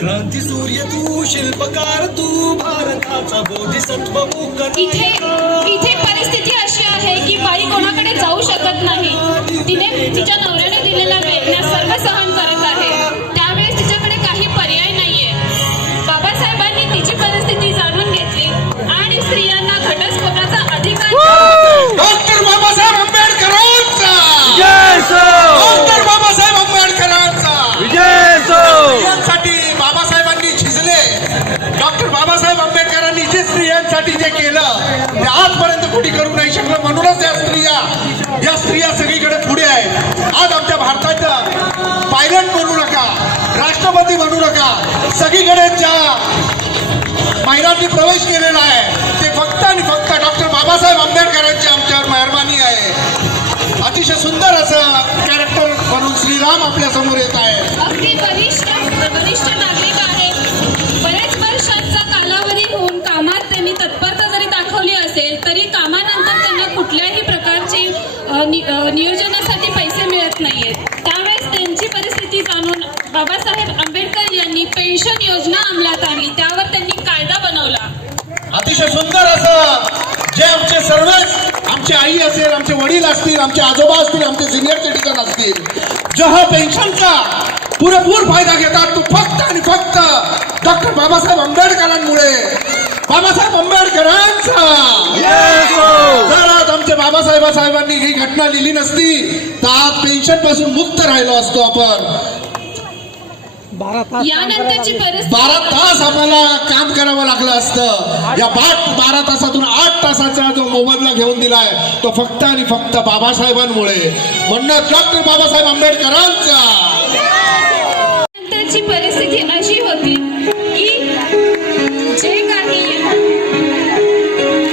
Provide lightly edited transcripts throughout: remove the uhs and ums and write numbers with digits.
क्रांती सूर्य तू, शिल्पकार तू, भारताचा बोधिसत्व मुख. इथे परिस्थिती अशी आहे की बाई कोणाकडे जाऊ शकत नाही. तिने तिच्या नवऱ्याने दिलेल्या वेदना सर्व सहन करत आहे. त्यावेळेस तिच्याकडे काही पर्याय नाहीये. बाबासाहेबांनी तिची परिस्थिती जाणून घेतली आणि स्त्रियांना घटस्फोटाचा अधिकार. डॉक्टर बाबासाहेब आंबेडकरांचा डॉक्टर बाबासाहेब आंबेडकरांचा स्त्रियांसाठी बाबासाहेबांनी झिजले. डॉक्टर बाबासाहेब आंबेडकरांनी जे स्त्रियांसाठी जे केलं ते आजपर्यंत कुठे करू नाही शकलं. म्हणूनच या स्त्रिया सगळीकडे पुढे आहेत. आज आमच्या भारताचं पायलट म्हणू नका, राष्ट्रपती म्हणू नका, सगळीकडे ज्या महिलांनी प्रवेश केलेला आहे ते फक्त आणि फक्त डॉक्टर बाबासाहेब आंबेडकरांची आमच्यावर मेहरबानी आहे. अतिशय सुंदर असं कॅरेक्टर म्हणून श्रीराम आपल्या समोर येत आहे. अगदी वरिष्ठ नागरिक आहे. बरेच वर्षांचा कालावधी होऊन कामात त्यांनी तत्परता जरी दाखवली असेल तरी कामानंतर त्यांना कुठल्याही प्रकारचे नियोजनासाठी पैसे मिळत नाहीयेत. त्यावेळेस त्यांची परिस्थिती जाणून बाबासाहेब आंबेडकर यांनी पेन्शन योजना अंमलात आणली. त्यावर त्यांनी कायदा बनवला. अतिशय सुंदर असं जे आमचे सर्वच, आमची आई असेल, आमचे वडील असतील, आमचे आजोबा असतील, आमचे सिनियर सिटीजन असतील, जो हा पेन्शनचा पुरेपूर फायदा घेतात तो फक्त आणि फक्त डॉक्टर बाबासाहेब आंबेडकरांमुळे. बाबासाहेब आंबेडकरांचा. जर आज आमच्या बाबासाहेबांनी ही घटना लिहिली नसती तर आज पेन्शन पासून मुक्त राहिलो असतो आपण. यानंतरची परिस्थिती 12 तास आम्हाला काम करावं लागलं असतं. या 12 तासातून 8 तासाचा जो मोबदला घेऊन दिलाय तो फक्त आणि फक्त बाबासाहेबांमुळे. म्हणून डॉक्टर बाबासाहेब आंबेडकरांचा. नंतरची परिस्थिती अशी होती की जे काही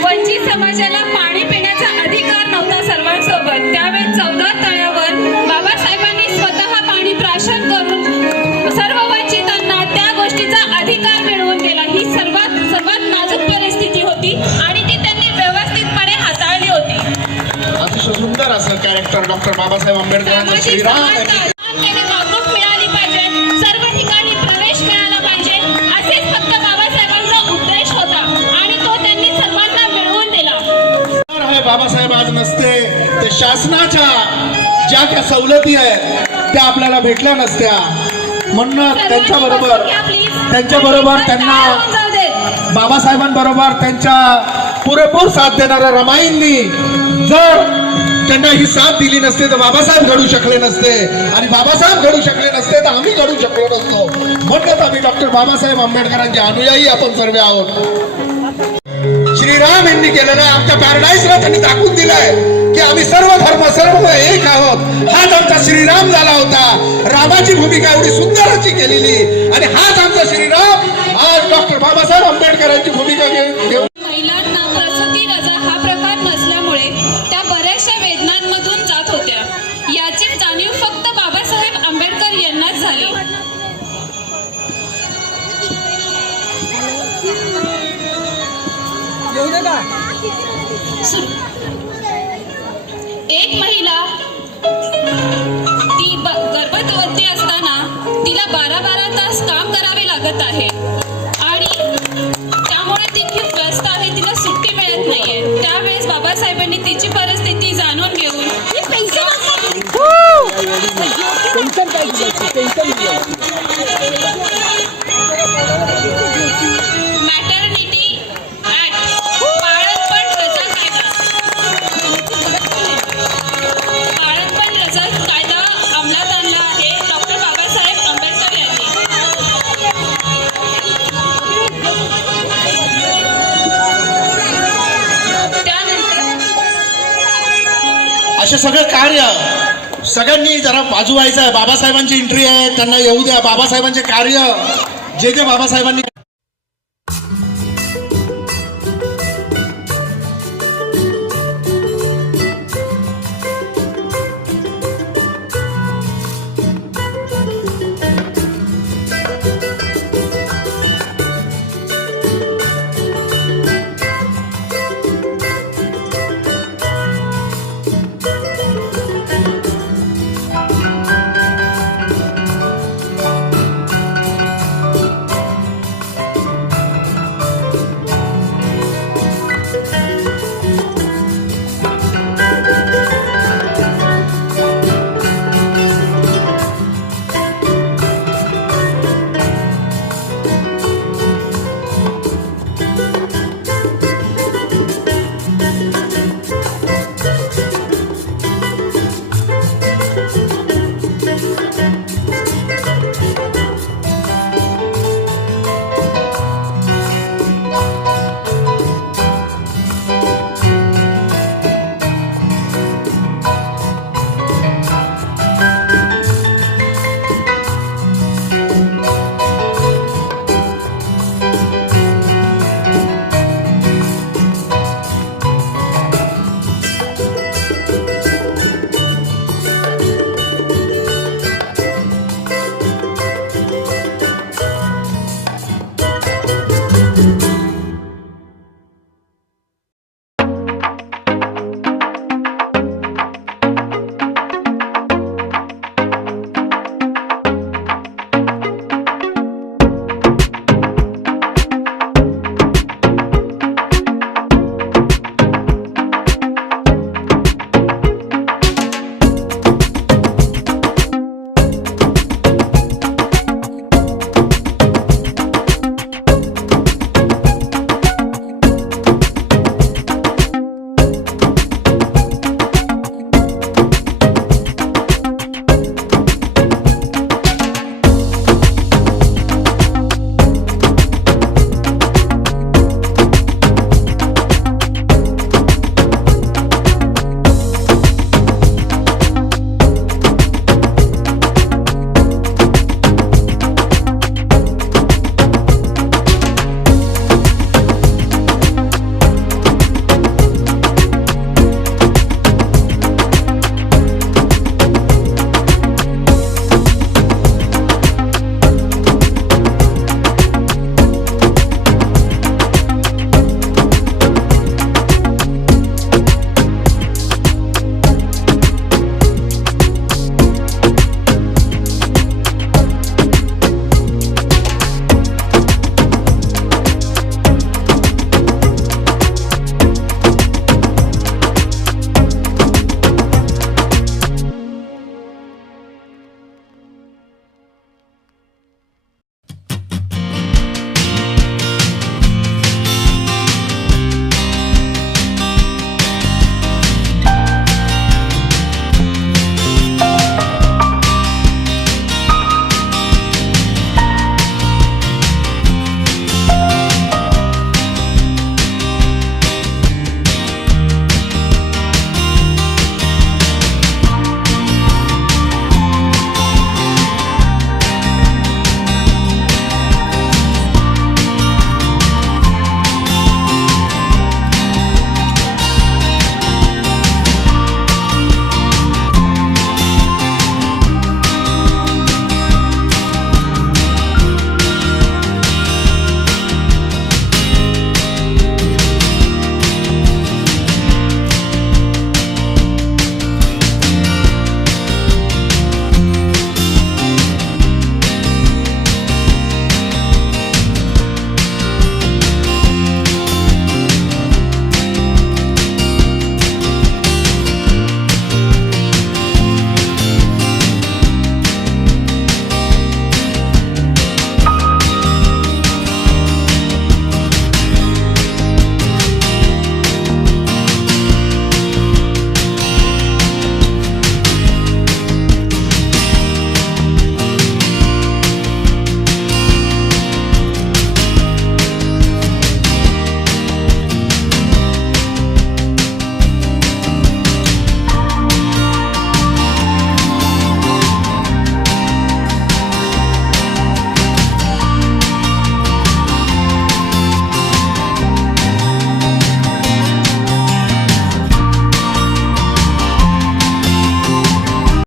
वंचित समाजाला पाणी पिण्याचा अधिकार नव्हता सर्वांसोबत, त्यावेळेस 14 तळ्यावर बाबासाहेबांनी स्वतः पाणी प्राशन करून सर्व वंचितांना त्या गोष्टीचा अधिकार मिळवून दिला. ही सर्वात नाजूक परिस्थिती होती आणि ती त्यांनी व्यवस्थितपणे हाताळली होती. अतिशय सुंदर असं कॅरेक्टर डॉक्टर बाबासाहेब आंबेडकरांचं श्रीराम. वागणूक मिळाली पाहिजे, सर्व ठिकाणी प्रवेश मिळाला पाहिजे, असेच फक्त बाबासाहेबांचा उद्देश होता आणि तो त्यांनी सर्वांना मिळवून दिला. बाबासाहेब आज नसते तर शासनाच्या ज्या काही सवलती आहेत त्या आपल्याला भेटल्या नसत्या. म्हणून त्यांच्याबरोबर त्यांना बाबासाहेबांबरोबर त्यांच्या पुरेपूर साथ देणाऱ्या रमाईंनी जर त्यांना ही साथ दिली नसते तर बाबासाहेब घडू शकले नसते आणि बाबासाहेब घडू शकले नसते तर आम्ही घडू शकलो नसतो. म्हणूनच आम्ही डॉक्टर बाबासाहेब आंबेडकरांचे अनुयायी आपण सर्व आहोत. श्रीराम यांनी केलेलं आमच्या पॅराडाईसला त्यांनी दाखवून दिलंय की आम्ही सर्व धर्म सर्व एक आहोत. हाच आमचा श्रीराम झाला होता. रामाची भूमिका एवढी सुंदर अशी केलेली आणि हाच आमचा श्रीराम आज डॉक्टर बाबासाहेब आंबेडकरांची भूमिका घेऊन. महिलांना प्रसूती रजा हा प्रकार नसल्यामुळे त्या बऱ्याचशा वेदनांमधून जात होत्या. याची जाणीव फक्त बाबासाहेब आंबेडकर यांनाच झाली. एक महिला ती गर्भवती असताना तिला 12-12 तास काम करावे लागत आहे आणि त्यामुळे ती खूप व्यस्त आहे. तिला सुट्टी मिळत नाहीये. त्यावेळेस बाबासाहेबांनी तिची परिस्थिती जाणून घेऊन मॅटर्निटी ऍक्ट, बाळंतपण रजा कायदा अंमलात आणला आहे डॉक्टर बाबासाहेब आंबेडकर यांनी. असे सगळे कार्य सगळ्यांनी जरा बाजू व्हायचं आहे. बाबासाहेबांची एंट्री आहे, त्यांना येऊ द्या. बाबासाहेबांचे कार्य जे बाबासाहेबांनी आहे